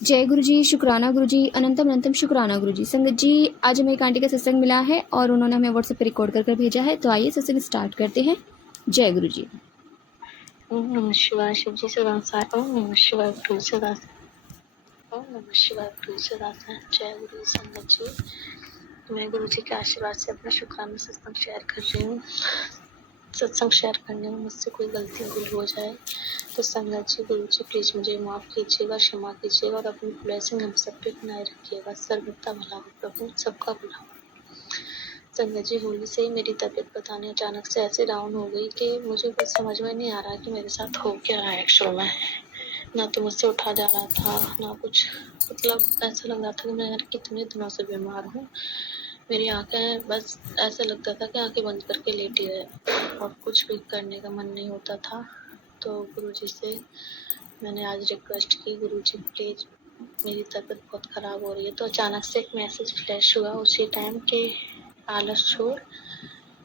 जय गुरु जी, शुक्राना गुरु जी, अनंतम अनंतम शुक्राना गुरु जी। संगत जी, आज हमें एक आंटी का सत्संग मिला है और उन्होंने हमें व्हाट्सएप पे रिकॉर्ड कर भेजा है, तो आइए सत्संग स्टार्ट करते हैं। जय गुरु जी। ओम नमः शिवाय। शिव जी से दासाय। ओम नमः शिवाय। गुरु से दासाय। ओम नमः शिवाय। गुरु से दासाय। जय गुरु संगत जी। मैं गुरु जी के आशीर्वाद से अपना शुक्राना सत्संग शेयर कर रही हूँ। सत्संग शेयर करने में मुझसे कोई गलती भूल हो जाए तो संगत जी, गुरु जी प्लीज मुझे माफ कीजिएगा, क्षमा कीजिएगा और अपनी ब्लेसिंग हम सब पे बनाए रखिएगा। सर्वदा भला हो प्रभु, सबका भला हो। संगत जी, होली से ही मेरी तबीयत पता नहीं अचानक से ऐसे डाउन हो गई कि मुझे कुछ समझ में नहीं आ रहा कि मेरे साथ हो क्या रहा है। एक्चुअल में ना तो मुझसे उठा जा रहा था, ना कुछ, मतलब ऐसा लग रहा था कि मैं कितने दिनों से बीमार हूँ। मेरी आंखें, बस ऐसा लगता था कि आंखें बंद करके लेटी रहे और कुछ भी करने का मन नहीं होता था। तो गुरुजी से मैंने आज रिक्वेस्ट की, गुरुजी प्लीज मेरी तबीयत बहुत खराब हो रही है। तो अचानक से एक मैसेज फ्लैश हुआ उसी टाइम के, आलस छोड़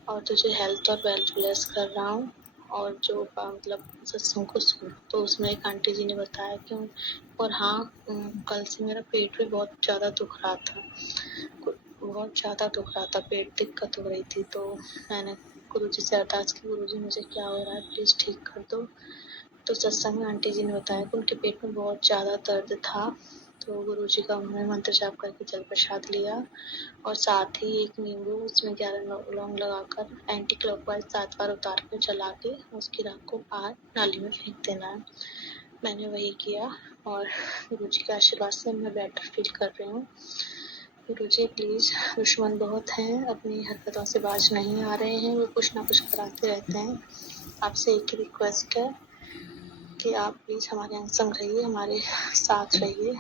और तुझे हेल्थ और वेल्थ ब्लेस कर रहा हूँ और जो मतलब सत्संग को सुन। तो उसमें एक आंटी जी ने बताया कि और हाँ, कल से मेरा पेट भी बहुत ज़्यादा दुख रहा था, बहुत ज़्यादा दुख रहा था, पेट दिक्कत हो रही थी। तो मैंने गुरुजी से अरदास की, गुरुजी मुझे क्या हो रहा है, प्लीज़ ठीक कर दो। तो सत्संग में आंटी जी ने बताया कि उनके पेट में बहुत ज़्यादा दर्द था। तो गुरुजी का उन्होंने मंत्र जाप करके जल प्रसाद लिया और साथ ही एक नींबू, उसमें 11 लौंग लगाकर एंटी क्लॉकवाइज 7 बार उतार कर जला के उसकी राख को बाहर नाली में फेंक देना है। मैंने वही किया और गुरुजी के आशीर्वाद से मैं बेटर फील कर रही हूँ। गुरुजी प्लीज, दुश्मन बहुत हैं, अपनी हरकतों से बाज नहीं आ रहे हैं, वो कुछ ना कुछ कराते रहते हैं। आपसे एक ही रिक्वेस्ट है कि आप प्लीज हमारे संग रहिए, हमारे साथ रहिए।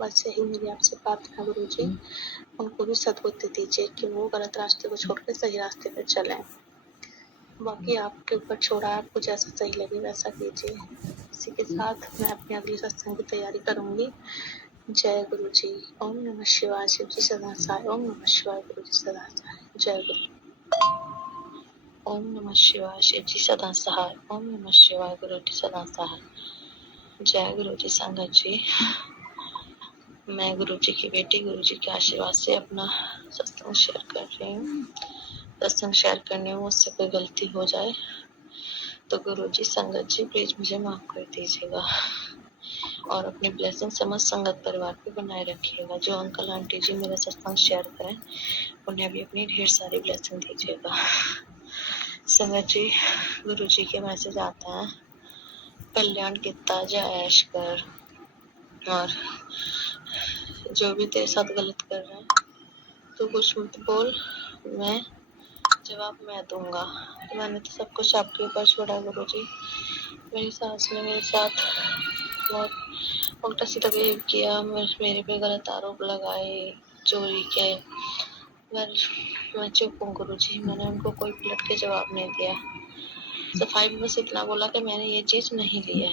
बस यही मेरी आपसे प्रार्थना गुरुजी। उनको भी सद्बुद्धि दीजिए कि वो गलत रास्ते को छोड़कर सही रास्ते पर चलें। बाकी आपके ऊपर छोड़ा, आपको जैसा सही लगे वैसा कीजिए। इसी के साथ मैं अपनी अगली सत्संग की तैयारी करूंगी। जय गुरु जी। ओम नमः शिवाय। शिव जी सदा सहाय। ओम नमः शिवाय। गुरु जी सदा सहाय। जय गुरु। ओम नमः शिवाय। शिव जी सदा सहाय। ओम नमः शिवाय। गुरु जी सदा सहाय। जय गुरु जी। संगत जी, मैं गुरु जी की बेटी गुरु जी के आशीर्वाद से अपना सत्संग शेयर कर रही हूँ। सत्संग शेयर करने में मुझसे कोई गलती हो जाए तो गुरु जी, संगत जी प्लीज मुझे माफ कर दीजिएगा और अपनी ब्लेसिंग समस्त संगत परिवार पे बनाए रखिएगा। जो अंकल आंटी जी मेरा सत्संग शेयर करें उन्हें भी अपनी ढेर सारी ब्लेसिंग दीजिएगा। संगत जी, गुरु जी के मैसेज आता है, कल्याण कितना जय ऐश कर, और जो भी तेरे साथ गलत कर रहे हैं तो कुछ मत बोल, मैं जवाब मैं दूंगा। मैंने तो सब कुछ आपके ऊपर छोड़ा गुरु जी। मेरी सास ने मेरे साथ बहुत उल्टा सीधा बिहेव किया, मेरे पे गलत आरोप लगाए चोरी के। मैं चुप हूँ गुरु जी, मैंने उनको कोई पलट के जवाब नहीं दिया। सफाई में बस इतना बोला कि मैंने ये चीज नहीं ली है,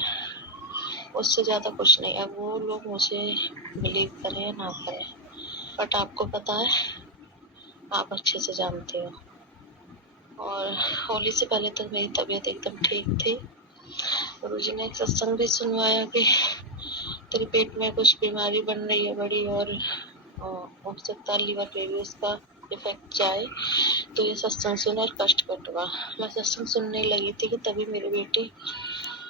उससे ज्यादा कुछ नहीं। अब वो लोग मुझे बिलीव करें या ना करें, बट आपको पता है, आप अच्छे से जानते हो। और होली से पहले तक मेरी तबीयत एकदम ठीक थी। गुरुजी ने एक सत्संग भी सुनवाया कि तेरे पेट में कुछ बीमारी बन रही है बड़ी और हो सकता है लीवर पे भी उसका इफेक्ट जाए, तो ये सत्संग सुन और कष्ट कटवा। मैं सत्संग सुनने लगी थी कि तभी मेरी बेटी,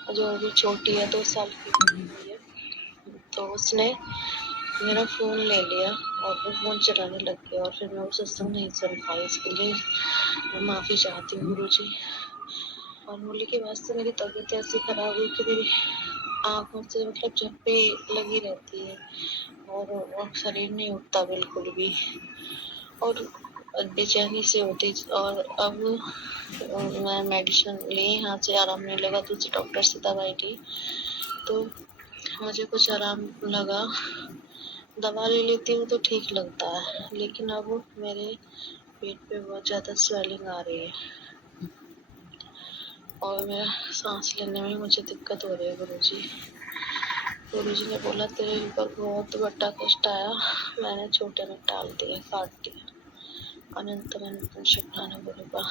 जो अभी छोटी है, 2 साल की हुई है, तो उसने मेरा फोन ले लिया और वो फोन चलाने लग गया और फिर मैं वो सत्संग नहीं सुन पाई। इसके लिए मैं माफी चाहती हूँ गुरु जी। और होली के बाद से मेरी तबीयत ऐसी खराब हुई कि मेरी आंखों से मतलब झप्पे लगी रहती है और शरीर नहीं उठता बिल्कुल भी और बेचैनी से होती। और अब मैं मेडिसिन ली, यहाँ से आराम नहीं लगा, दूसरे डॉक्टर से दवाई ली तो मुझे कुछ आराम लगा। दवा ले लेती हूँ तो ठीक लगता है, लेकिन अब मेरे पेट पे बहुत ज्यादा स्वेलिंग आ रही है और मेरा सांस लेने में मुझे दिक्कत हो रही है गुरुजी। गुरुजी ने बोला तेरे ऊपर बहुत बड़ा कष्ट आया, मैंने छोटे में टाल दिया, काट दिया। अनंत अनंत शुक्राना गुरु का,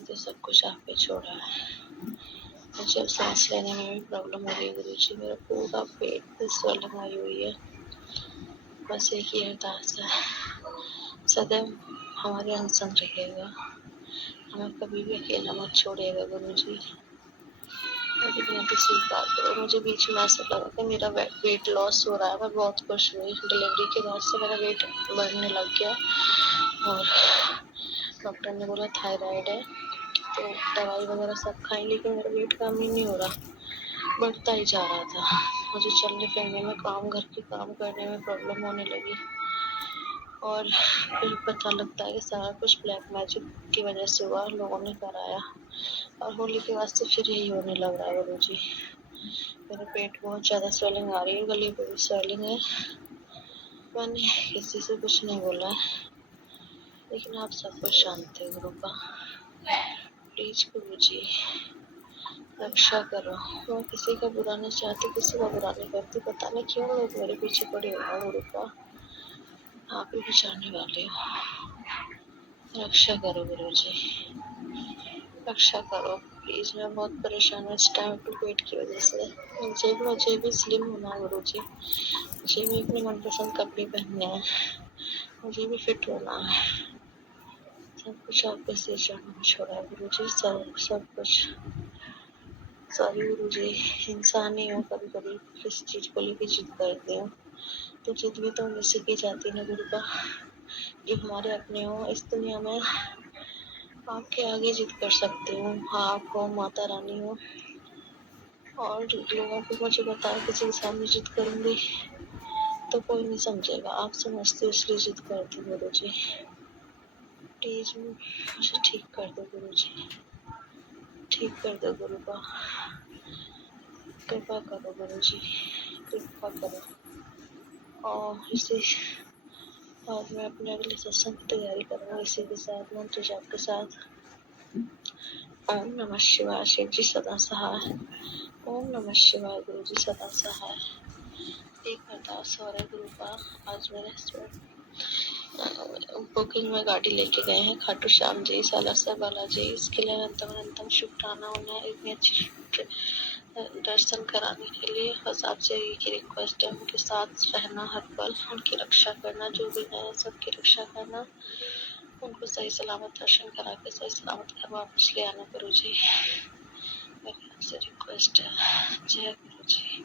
मुझे सब कुछ आप पे छोड़ा है। मुझे अब सांस लेने में भी प्रॉब्लम हो रही है गुरुजी। मेरा पूरा पेट में स्वेलिंग आई हुई है। बस एक ही अरदास है, सदैव हमारे अंग संग रहिएगा, हमें कभी भी अकेला मत छोड़िएगा गुरुजी। मेरी विनती स्वीकार करो। मुझे बीच में ऐसा लगा कि मेरा वेट लॉस हो रहा है। मैं बहुत खुश हुई। डिलीवरी के बाद से मेरा वेट बढ़ने लग गया और डॉक्टर ने बोला थायराइड है, तो दवाई वगैरह सब खाई, लेकिन मेरा वेट कम ही नहीं हो रहा, बढ़ता ही जा रहा था। मुझे चलने फिरने में, घर के काम करने में प्रॉब्लम होने लगी और फिर पता लगता है कि सारा कुछ ब्लैक मैजिक की वजह से हुआ, लोगों ने कराया और होली के बाद से फिर यही होने लग रहा है गुरुजी। मेरे पेट बहुत ज़्यादा स्वेलिंग आ रही है, गले पे भी स्वेलिंग है। मैंने किसी से कुछ नहीं बोला है, लेकिन आप सब कुछ जानते हो गुरु का। प्लीज गुरुजी रक्षा करो। मैं किसी का बुरा नहीं चाहती, किसी का बुरा नहीं करती। पता नहीं क्यों लोग मेरे पीछे पड़े हुए हैं गुरु का। आप ही बचाने वाले हो। रक्षा करो गुरुजी, रक्षा करो प्लीज। मैं बहुत परेशान हूँ इस टाइम टू पेट की वजह से। मुझे भी स्लिम होना है गुरुजी। मुझे भी अपने मनपसंद कपड़े पहनने हैं, मुझे भी फिट होना है। सब कुछ आपके से चरणों छोड़ा है गुरुजी, सब कुछ। सॉरी गुरुजी, इंसान ही हूँ, कभी कभी किसी चीज को लेकर जिद करती हूँ, तो जिद भी तो उन्हीं से की जाती है ना गुरु का, जो हमारे अपने हो। इस दुनिया में आपके आगे जिद कर सकती हूँ, आप हो, माता रानी हो, और लोगों को मुझे बताया किसी के सामने जिद करूंगी तो कोई नहीं समझेगा। आप समझते हो इसलिए जिद करती हूँ गुरुजी। प्लीज मुझे ठीक कर दो गुरुजी, ठीक कर दो गुरु का। कृपा करो गुरुजी, कृपा करो। और इसी आज मैं अपने अगले सत्संग की तैयारी करूँगा इसी के साथ, मंत्र जाप के साथ। ओम नमः शिवाय। शिव जी सदा सहाय। ओम नमः शिवाय। गुरु जी सदा सहाय। एक अरदास और है गुरु का। आज मेरे हस्बैंड बुकिंग में गाड़ी लेके गए हैं खाटू श्याम जी, सालासर बालाजी। इसके लिए अनंतम शुक्राना उन्हें इतनी अच्छी दर्शन कराने के लिए। बस आपसे एक ही रिक्वेस्ट है, उनके साथ रहना, हर पल उनकी रक्षा करना, जो भी है सबकी रक्षा करना, उनको सही सलामत दर्शन करा के सही सलामत घर वापस ले आना गुरु जी। मेरी आपसे रिक्वेस्ट है। जय गुरु जी।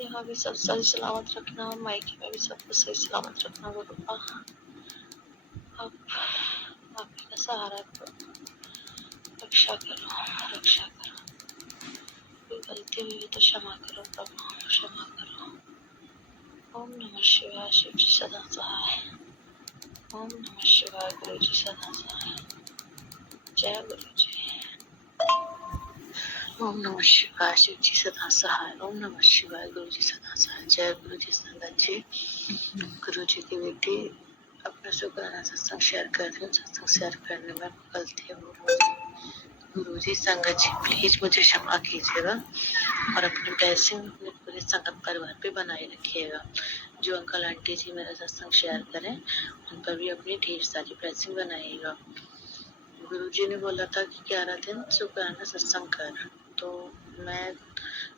यहाँ भी सब सही सलामत रखना और मायके में भी सबको सही सलामत रखना गुरु का। आप ही का सहारा करो, रक्षा करो, रक्षा करो। कोई गलती हुई तो क्षमा करो प्रभु, क्षमा करो। ओम नमः शिवाय। शिव जी सदा सहाय। ओम नमः शिवाय। गुरु जी सदा सहाय। जय गुरु जी। ओम नमः शिवाय। शिव जी सदा सहाय। ओम नमः शिवाय। गुरु जी सदा सहाय। जय गुरु जी। संगत जी, गुरु जी की बेटी अपना शुक्राना सत्संग शेयर कर रही हूँ। सत्संग शेयर करने में गलती हो रही है गुरु जी। संगत जी प्लीज मुझे क्षमा कीजिएगा और अपनी ब्लेसिंग अपने पूरे संगत परिवार पे बनाए रखिएगा। जो अंकल आंटी जी मेरा सत्संग शेयर करें उन पर भी अपनी ढेर सारी ब्लेसिंग बनाइएगा। गुरुजी ने बोला था कि 11 दिन शुक्राना सत्संग कर, तो मैं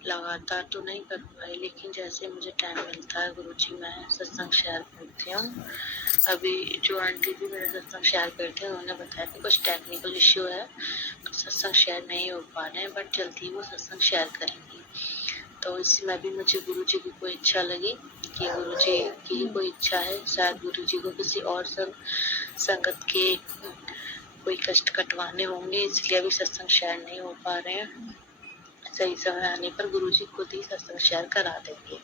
लगातार तो नहीं कर पाई, लेकिन जैसे मुझे टाइम मिलता है गुरुजी मैं सत्संग शेयर करती हूँ। अभी जो आंटी जी मेरा सत्संग शेयर करते हैं उन्होंने बताया कि कुछ टेक्निकल इश्यू है तो सत्संग शेयर नहीं हो पा रहे हैं, बट जल्दी वो सत्संग शेयर करेंगी। तो इसमें भी मुझे गुरुजी की कोई इच्छा लगी कि गुरुजी की कोई इच्छा है, शायद गुरुजी को किसी और संगत के कोई कष्ट कटवाने होंगे, इसलिए अभी सत्संग शेयर नहीं हो पा रहे हैं। सही समय आने पर गुरुजी खुद ही सत्संग शेयर करा देंगे।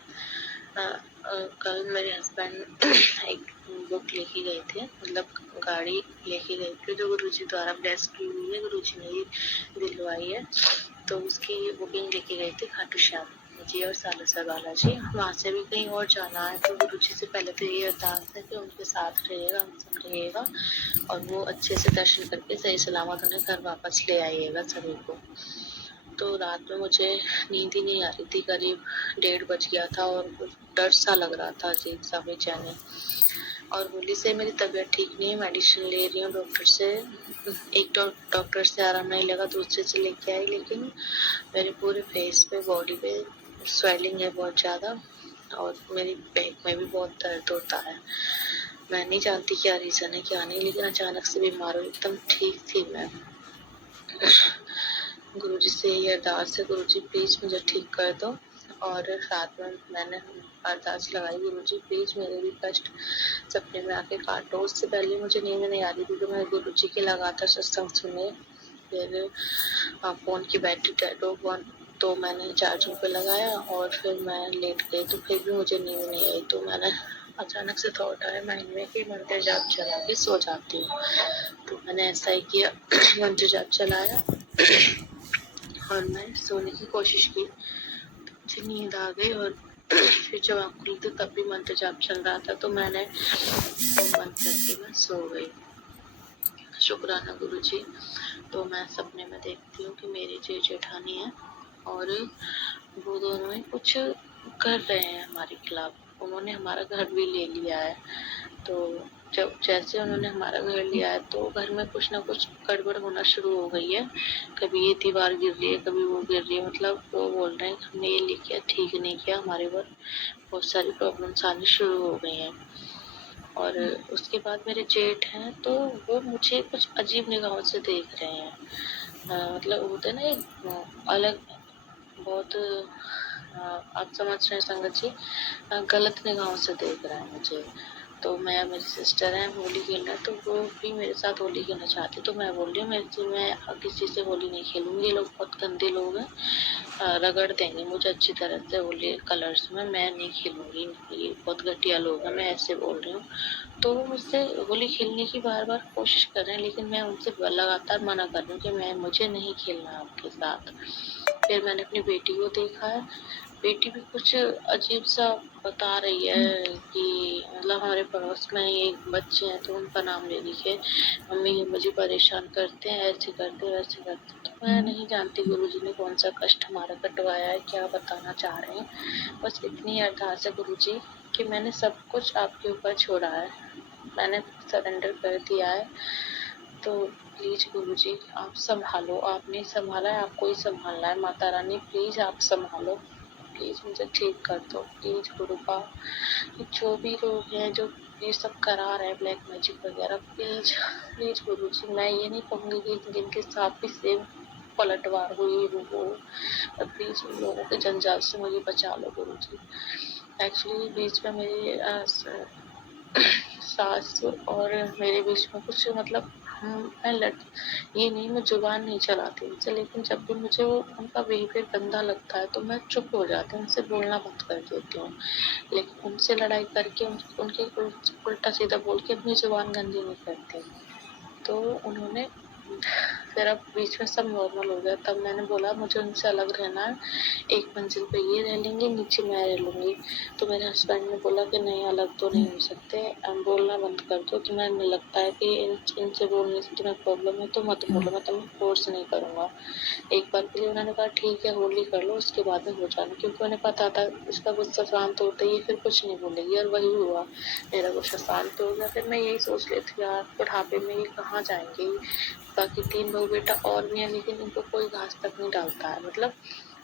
कल मेरे हस्बैंड एक बुक लेके गए थे, मतलब गाड़ी लेके गए थे जो गुरुजी द्वारा ब्लेस की हुई है, गुरुजी ने ही दिलवाई है। तो उसकी बुकिंग लेके गए थे खाटू श्याम जी और सालासर बालाजी। वहाँ से भी कहीं और जाना है, तो गुरुजी से पहले तो ये अरदास है कि उनके साथ रहिएगा, हम सब रहिएगा और वो अच्छे से दर्शन करके सही सलामत उन्हें घर वापस ले आइएगा सभी को। तो रात में मुझे नींद ही नहीं आ रही थी, करीब 1:30 बज गया था और डर सा लग रहा था, अजीब सा बेचैनी। और होली से मेरी तबीयत ठीक नहीं है, मेडिसिन ले रही हूँ डॉक्टर से। एक डॉक्टर से आराम नहीं लगा, दूसरे से लेके आई, लेकिन मेरे पूरे फेस पे, बॉडी पे स्वेलिंग है बहुत ज़्यादा, और मेरी बैक में भी बहुत दर्द होता है। मैं नहीं जानती क्या रीज़न है क्या नहीं, लेकिन अचानक से बीमार हुई। एकदम ठीक थी मैं। गुरुजी से यही अरदास है, गुरुजी प्लीज़ मुझे ठीक कर दो। और रात में मैंने अरदास लगाई, गुरुजी प्लीज़ मेरे भी कष्ट सपने में आके काटो। उससे पहले मुझे नींद नहीं आ रही थी, तो मैं गुरुजी के लगातार सत्संग सुने। फिर फ़ोन की बैटरी डेड हो गई, तो मैंने चार्जिंग पे लगाया और फिर मैं लेट गई, तो फिर भी मुझे नींद नहीं आई। तो मैंने अचानक से थॉट आया माइंड में कि मंत्र जाप चला के सो जाती हूँ। तो मैंने ऐसा ही किया, मंत्र जाप चलाया और मैं सोने की कोशिश की। मुझे नींद आ गई और फिर जब आँख खुली तो तब भी मंत्र जाप चल रहा था, तो मैंने बंद करके मैं सो गई। शुक्राना गुरुजी। तो मैं सपने में देखती हूँ कि मेरी जेठ जेठानी है और वो दोनों ही कुछ कर रहे हैं हमारे खिलाफ। उन्होंने हमारा घर भी ले लिया है। तो जब जैसे उन्होंने हमारा घर लिया है, तो घर में कुछ ना कुछ गड़बड़ होना शुरू हो गई है। कभी ये दीवार गिर रही है, कभी वो गिर रही है। मतलब वो बोल रहे हैं कि हमने ये लिखा ठीक नहीं किया, हमारे ऊपर बहुत सारी प्रॉब्लम्स आनी शुरू हो गई हैं। और उसके बाद मेरे जेठ हैं, तो वो मुझे कुछ अजीब निगाहों से देख रहे हैं। मतलब होता है ना एक अलग, बहुत आप समझ रहे हैं संगत जी, गलत निगाहों से देख रहा है मुझे। तो मैं, मेरी सिस्टर है, होली खेलना, तो वो भी मेरे साथ होली खेलना चाहती। तो मैं बोल रही हूँ मैं किसी से होली नहीं खेलूंगी, ये लोग बहुत गंदे लोग हैं, रगड़ देंगे मुझे अच्छी तरह से होली कलर्स में, मैं नहीं खेलूंगी, ये बहुत घटिया लोग हैं, मैं ऐसे बोल रही हूँ। तो वो मुझसे होली खेलने की बार बार कोशिश कर रहे हैं, लेकिन मैं उनसे लगातार मना कर रही हूँ कि मुझे नहीं खेलना आपके साथ। फिर मैंने अपनी बेटी को देखा है, बेटी भी कुछ अजीब सा बता रही है कि मतलब हमारे पड़ोस में एक बच्चे हैं, तो उनका नाम ले लिखे, मम्मी ये मुझे परेशान करते हैं, ऐसे करते हैं वैसे करते हैं। तो मैं नहीं जानती गुरुजी ने कौन सा कष्ट हमारा कटवाया है, क्या बताना चाह रहे हैं। बस इतनी अरदास है गुरुजी कि मैंने सब कुछ आपके ऊपर छोड़ा है, मैंने सरेंडर कर दिया है। तो प्लीज गुरुजी आप संभालो, आपने संभाला है, आपको ही संभालना है। माता रानी प्लीज आप संभालो, प्लीज मुझे ठीक कर दो, प्लीज गुरुपा। जो भी लोग हैं जो ये सब करा रहे हैं ब्लैक मैजिक वगैरह, प्लीज प्लीज गुरुजी, मैं ये नहीं कहूँगी कि जिनके साथ भी सेम पलटवार हुई वो, प्लीज उन लोगों के जंजाल से मुझे बचा लो गुरुजी। एक्चुअली बीच में मेरी सास और मेरे बीच में कुछ मतलब ये नहीं, मैं जुबान नहीं चलाती उनसे, लेकिन जब भी मुझे वो उनका बिहेवियर गंदा लगता है तो मैं चुप हो जाती हूँ, उनसे बोलना बंद कर देती हूँ। लेकिन उनसे लड़ाई करके उनके उल्टा सीधा बोल के अपनी जुबान गंदी नहीं करती। तो उन्होंने फिर अब बीच में सब नॉर्मल हो गया, तब मैंने बोला मुझे उनसे अलग रहना है, एक मंजिल पे ये रह लेंगे, नीचे मैं रह लूंगी। तो मेरे हस्बैंड ने बोला कि नहीं, अलग तो नहीं हो सकते, बोलना बंद कर दो। तुम्हें लगता है कि इनसे बोलने से तुम्हें प्रॉब्लम है तो मत बोलो, मैं तुम्हें फोर्स नहीं करूंगा। एक बार के लिए उन्होंने कहा ठीक है होली कर लो, उसके बाद में हो जाना, क्योंकि उन्हें पता था इसका गुस्सा शांत होता ही फिर कुछ नहीं बोलेगी, और वही हुआ, मेरा गुस्सा शांत हो गया। फिर मैं यही सोच लेती यार बुढ़ापे में ये कहाँ जाएंगे, बाकी 3 बहू बेटा और भी है, लेकिन इनको कोई घास तक नहीं डालता है। मतलब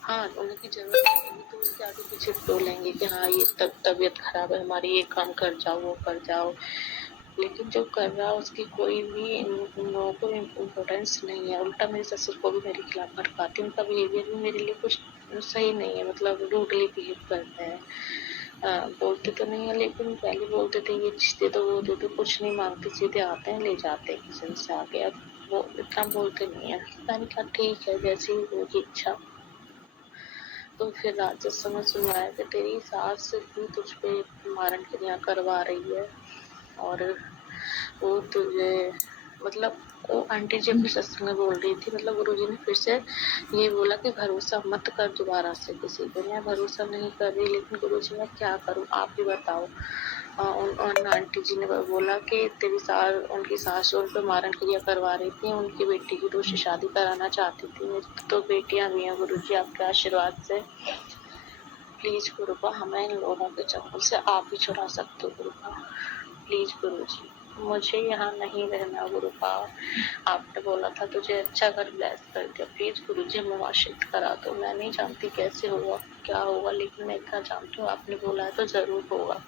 हाँ, उनकी जरूरत पड़ेगी तो उसके आगे पीछे बोलेंगे कि हाँ ये तबीयत खराब है हमारी, ये काम कर जाओ वो कर जाओ, लेकिन जो कर रहा है उसकी कोई भी इन लोगों को इम्पोर्टेंस नहीं है। उल्टा मेरे ससुर को भी मेरे खिलाफ भड़काती, उनका बिहेवियर भी मेरे लिए कुछ सही नहीं है, मतलब रूडली बिहेव करते हैं। बोलते तो नहीं है, लेकिन पहले बोलते थे ये दे दो वो दे दो, कुछ नहीं मांगते, सीधे आते हैं ले जाते हैं किचन से आके। अब वो इतना बोलते नहीं है। मैंने कहा ठीक है जैसी होगी इच्छा। तो फिर रात जब समय सुनवाया कि तेरी सास भी तुझ पे मारण क्रिया करवा रही है, और वो तुझे मतलब वो आंटी जी अपनी सत्संग में बोल रही थी, मतलब गुरुजी ने फिर से ये बोला कि भरोसा मत कर दोबारा से किसी पे। मैं भरोसा नहीं कर रही, लेकिन गुरुजी मैं क्या करूं आप ही बताओ। और आंटी जी ने बोला कि तेरी सास, उनकी सास उन पे मारण क्रिया करवा रही थी, उनकी बेटी की दूसरी शादी कराना चाहती थी। मेरी तो बेटियां भी हैं गुरुजी आपके आशीर्वाद से, प्लीज गुरुपा हमें इन लोगों के चंगुल से आप ही छुड़ा सकते हो गुरुपा। प्लीज गुरुजी मुझे यहाँ नहीं रहना गुरुपाल। आपने बोला था तुझे अच्छा घर ब्लेस कर दिया, प्लीज गुरुजी हमें वहाँ शिफ्ट करा दो। मैं नहीं जानती कैसे होगा क्या होगा, लेकिन मैं इतना जानती हूँ आपने बोला है तो जरूर होगा।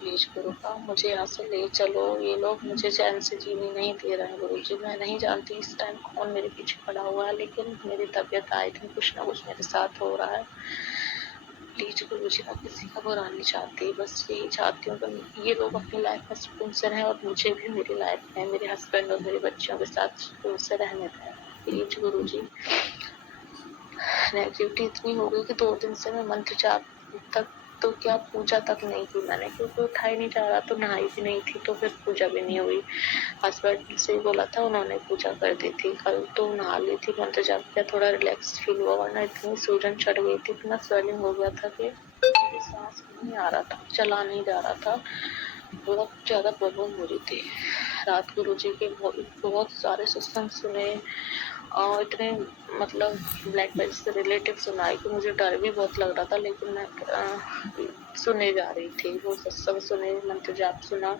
प्लीज गुरुपाल मुझे यहाँ से ले चलो, ये लोग मुझे चैन से जीने नहीं दे रहे हैं गुरुजी। मैं नहीं जानती इस टाइम कौन मेरे पीछे पड़ा हुआ है, लेकिन मेरी तबीयत आए दिन कुछ ना कुछ मेरे साथ हो रहा है। प्लीज गुरुजी मैं किसी का बुरा नहीं चाहती, बस यही चाहती हूँ कि ये लोग अपनी लाइफ में सुकून से रहें और मुझे भी मेरी लाइफ में मेरे हस्बैंड और मेरे बच्चों के साथ सुकून से रहने दें। प्लीज गुरुजी नेगेटिविटी इतनी हो गई कि 2 दिन से मैं मंत्र जाप तक तो क्या पूजा तक नहीं की मैंने, क्योंकि उठा ही नहीं जा रहा, तो नहाई भी नहीं थी, तो फिर पूजा भी नहीं हुई। हस्बैंड से बोला था उन्होंने पूजा कर दी थी, कल तो नहा ली थी, मंत्र जाप किया, थोड़ा रिलैक्स फील हुआ, वरना इतनी सूजन चढ़ गई थी, इतना स्वेलिंग हो गया था कि मेरी सांस नहीं आ रहा था, चला नहीं जा रहा था, बहुत ज्यादा प्रॉब्लम हो रही थी। रात गुरुजी के बहुत सारे सत्संग सुने और इतने मतलब ब्लैक बेल्ट से रिलेटिव सुनाए कि मुझे डर भी बहुत लग रहा था, लेकिन मैं सुने जा रही थी, वो सत्संग सुने, मंत्र जाप सुना,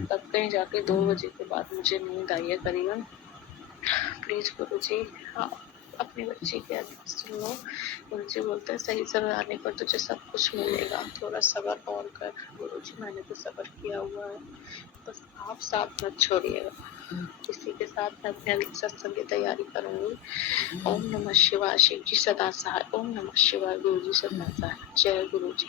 तब कहीं जाके 2 बजे के बाद मुझे नींद आई है करीबन। प्लीज गुरुजी आप अपनी बच्ची की आवाज़ सुन लो। गुरुजी बोलते हैं सही समय आने पर तुझे सब कुछ मिलेगा, थोड़ा सब्र और कर। गुरुजी मैंने तो सब्र किया हुआ है, बस आप साथ मत छोड़िएगा। इसी के साथ मैं अपने अगले सत्संग की तैयारी करूंगी। ओम नमः शिवाय, शिव जी सदा सहाय। ओम नमः शिवाय, गुरु जी सदा सहाय। जय गुरु जी।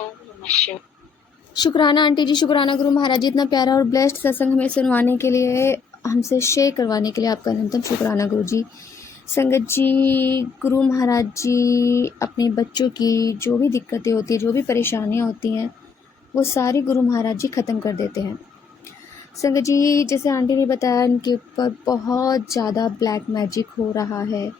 ओम नमः शिवाय। शुक्राना आंटी जी, शुक्राना गुरु महाराज जी, इतना प्यारा और ब्लेस्ड सत्संग हमें सुनवाने के लिए, हमसे शेयर करवाने के लिए आपका अनंतम शुक्राना गुरु जी। संगत जी, गुरु महाराज जी अपने बच्चों की जो भी दिक्कतें होती हैं, जो भी परेशानियां होती हैं, वो सारी गुरु महाराज जी ख़त्म कर देते हैं। संगत जी, जैसे आंटी ने बताया, उनके ऊपर बहुत ज़्यादा ब्लैक मैजिक हो रहा है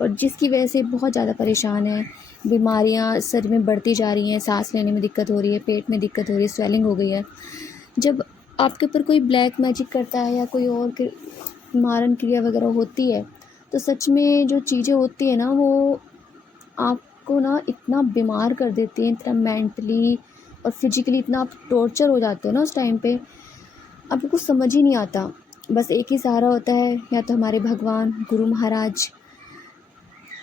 और जिसकी वजह से बहुत ज़्यादा परेशान है, बीमारियां सर में बढ़ती जा रही हैं, सांस लेने में दिक्कत हो रही है, पेट में दिक्कत हो रही है, स्वेलिंग हो गई है। जब आपके ऊपर कोई ब्लैक मैजिक करता है या कोई और मारन क्रिया वगैरह होती है, तो सच में जो चीज़ें होती है ना, वो आपको ना इतना बीमार कर देती हैं, इतना मेंटली और फिजिकली इतना आप टॉर्चर हो जाते हो ना उस टाइम पे, आपको कुछ समझ ही नहीं आता। बस एक ही सहारा होता है, या तो हमारे भगवान गुरु महाराज,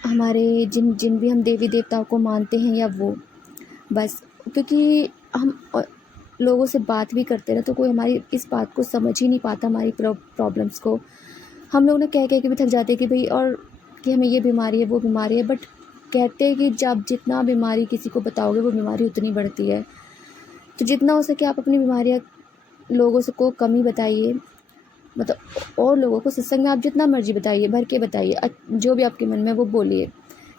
हमारे जिन भी हम देवी देवताओं को मानते हैं, या वो बस, क्योंकि हम लोगों से बात भी करते रहे तो कोई हमारी इस बात को समझ ही नहीं पाता, हमारी प्रॉब्लम्स को। हम लोग ना कह के भी थक जाते हैं कि भाई, और कि हमें ये बीमारी है, वो बीमारी है, बट कहते हैं कि जब जितना बीमारी किसी को बताओगे वो बीमारी उतनी बढ़ती है। तो जितना हो सके आप अपनी बीमारियाँ लोगों से को कम ही बताइए, मतलब और लोगों को सत्संग में आप जितना मर्जी बताइए, भर के बताइए, जो भी आपके मन में वो बोलिए।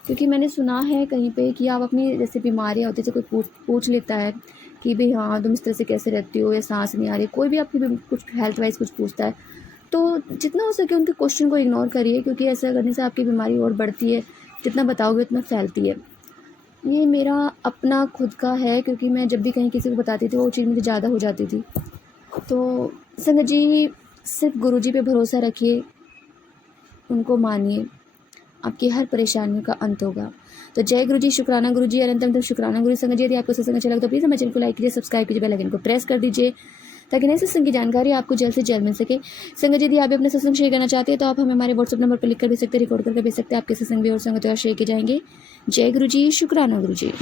क्योंकि मैंने सुना है कहीं पे कि आप अपनी जैसे बीमारियाँ होती है, जैसे कोई पूछ लेता है कि भाई हाँ तुम इस तरह से कैसे रहती हो, या सांस नहीं आ रही, कोई भी आपकी कुछ हेल्थ वाइज कुछ पूछता है, तो जितना हो सके उनके क्वेश्चन को इग्नोर करिए, क्योंकि ऐसा करने से आपकी बीमारी और बढ़ती है, जितना बताओगे उतना फैलती है। ये मेरा अपना खुद का है, क्योंकि मैं जब भी कहीं किसी को बताती थी वो चीज़ मुझे ज़्यादा हो जाती थी। तो संगत जी, सिर्फ गुरुजी पे भरोसा रखिए, उनको मानिए, आपकी हर परेशानियों का अंत होगा। तो जय गुरुजी, शुक्राना गुरुजी, अनंतम शुक्राना गुरु। संगत जी, यदि आपको सत्संग अच्छा लगा तो प्लीज़ हमारे चैनल को लाइक कीजिए, सब्सक्राइब कीजिए, बेल आइकन को प्रेस कर दीजिए, ताकि नए सत्संग की जानकारी आपको जल्द से जल्द मिल सके। संगत जी, यदि आप भी अपना सत्संग शेयर करना चाहते हैं तो आप हमें हमारे व्हाट्सएप नंबर पर लिख कर भेज सकते हैं, रिकॉर्ड करके भेज सकते हैं, आपके सत्संग भी और संगत शेयर किए जाएंगे। जय गुरुजी, शुक्राना गुरुजी।